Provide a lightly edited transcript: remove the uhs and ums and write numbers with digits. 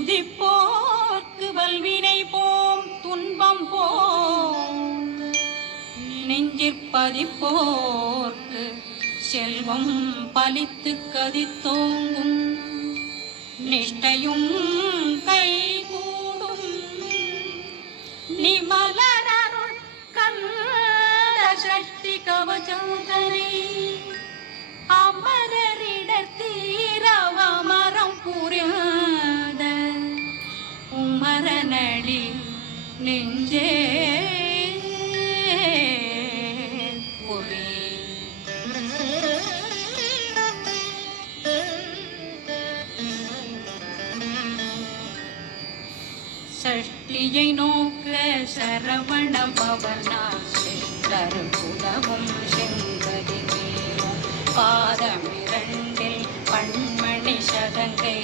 துதிப்போர்க்கு வல்வினை போம் துன்பம் போம் நெஞ்சிற்பதிப்போர்க்கு செல்வம் பலித்து கதித்தோங்கும் நிஷ்டையும் கைகூடும் நிமலரருள் கந்த சக்தி கவசந்தனை அமரரிடத்தீரவமரம் புரியாத உமரனடி நெஞ்சே சஷ்டியை நோக்க சரவண பவனா செங்கரு குலவும் செங்கதிரும் பாதமிரண்டில் பண்மணி சதங்கை